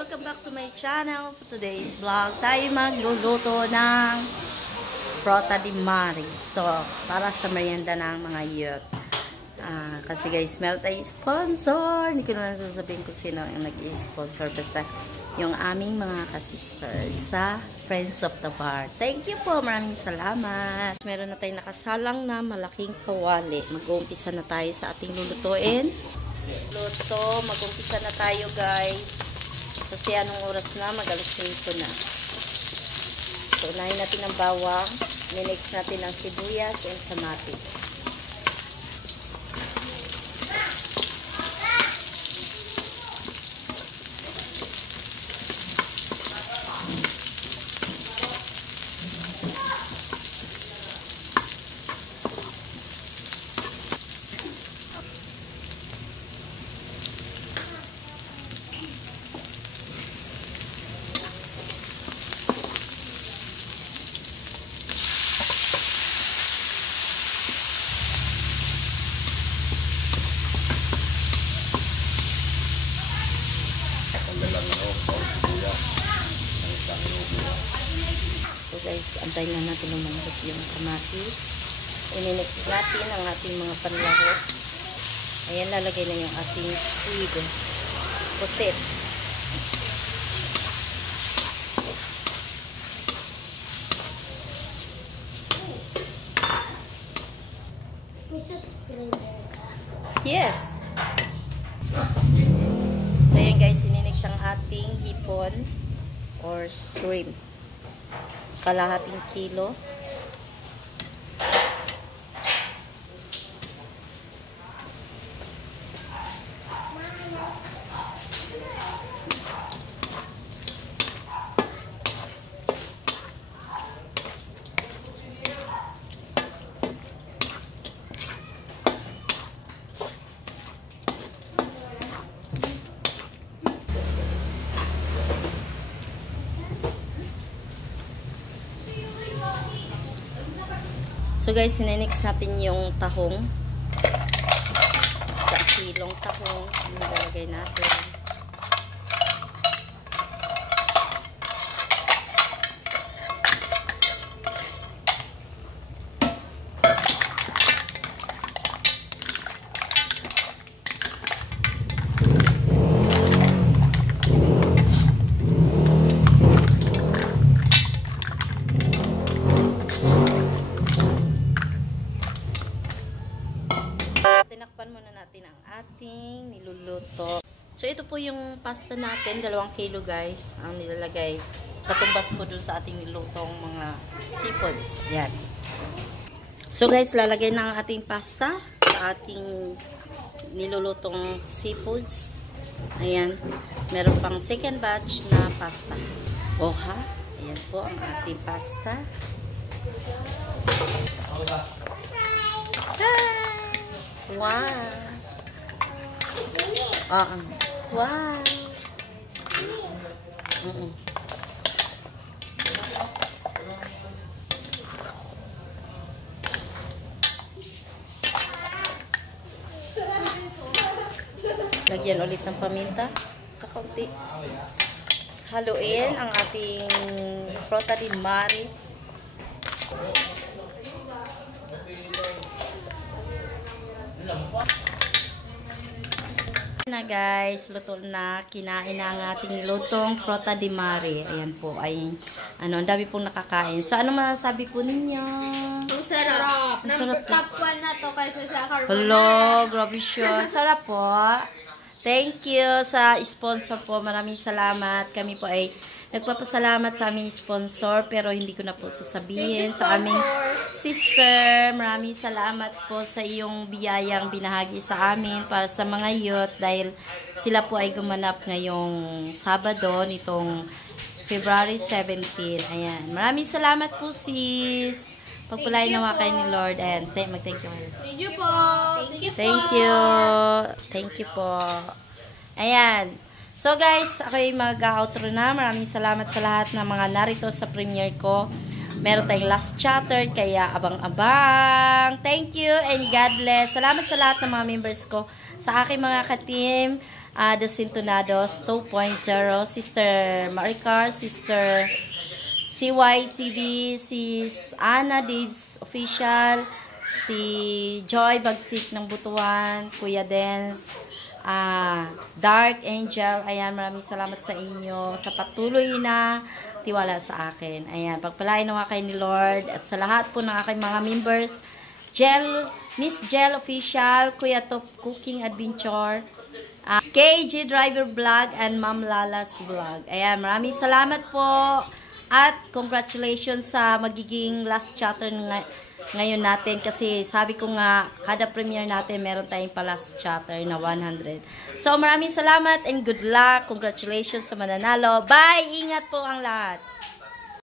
Welcome back to my channel. For today's vlog, tayo magluluto ng prota di mare. So, para sa merienda ng mga youth. Kasi guys, meron tayong sponsor. Hindi ko na sasabihin kung sino yung nag-i-sponsor. Basta yung aming mga kasisters sa Friends of the Bar. Thank you po. Maraming salamat. Meron na tayong nakasalang na malaking kawali. Mag-uumpisa na tayo sa ating lulutuin. Mag-umpisa na tayo guys. Kasi anong oras na? Mag-alas 5 na. So, unahin natin ang bawang. Minix natin ang sibuyas and kamatis. So guys, antayin na natin lumambot yung kamatis. I-mix natin ang ating mga panlahok. Ayan, lalagay na yung ating squid. Pusit. May subscriber ka? Yes! So ayan guys, ininix ang ating hipon or shrimp. Kalahating kilo. So guys, sinenix natin yung tahong. Sa kilong tahong, nilalagay natin. Tinakpan muna natin ang ating niluluto. So, ito po yung pasta natin. 2 kilo guys. Ang nilalagay. Katumbas po dun sa ating nilutong mga seafoods. Yan. So, guys, lalagay na ang ating pasta sa ating nilulutong seafoods. Ayan. Meron pang second batch na pasta. Oha. Ayan po ang ating pasta. Hi! Wow! Wow! Lagyan ulit ng paminta. Kakaunti. Haluin ang ating prota di mare. Na guys, luto na, kinain na ang ating lutong prota di mare. Ayan po ay ang dami pong nakakain. So ano masasabi po ninyo? Ang sarap. Sarap. Top 1 na to kaysa sa carbonara. Hello, grabe siya. Sarap po. Thank you sa sponsor po. Maraming salamat. Kami po ay nagpapasalamat sa aming sponsor pero hindi ko na po sasabihin sa aming sister. Maraming salamat po sa iyong biyayang binahagi sa amin para sa mga youth dahil sila po ay gumanap ngayong Sabado nitong February 17. Ayan. Maraming salamat po sis. Pagpalain nawa kayo ni Lord and mag-thank you. Thank you po. Thank you. Thank you po. Ayan. So guys, ako'y mag-outro na. Maraming salamat sa lahat ng mga narito sa premiere ko. Meron tayong last chatter, kaya abang-abang. Thank you and God bless. Salamat sa lahat ng mga members ko, sa aking mga ka-team, The Sintonados 2.0, Sister Maricar, Sister CYTV, Sis Ana Daves Official, si Joy Bagsik ng Butuan, Kuya Dens, Dark Angel. Ayan, maraming salamat sa inyo sa patuloy na tiwala sa akin. Ayan, pagpalain ng kayo ni Lord at sa lahat po ng aking mga members, Miss Jel Official, Kuya Top Cooking Adventure, KG Driver Vlog, and Ma'am Lala's Vlog. Ayan, maraming salamat po. At congratulations sa magiging last chatter ngayon natin. Kasi sabi ko nga, kada premiere natin, meron tayong pa last chatter na 100. So maraming salamat and good luck. Congratulations sa mananalo. Bye! Ingat po ang lahat.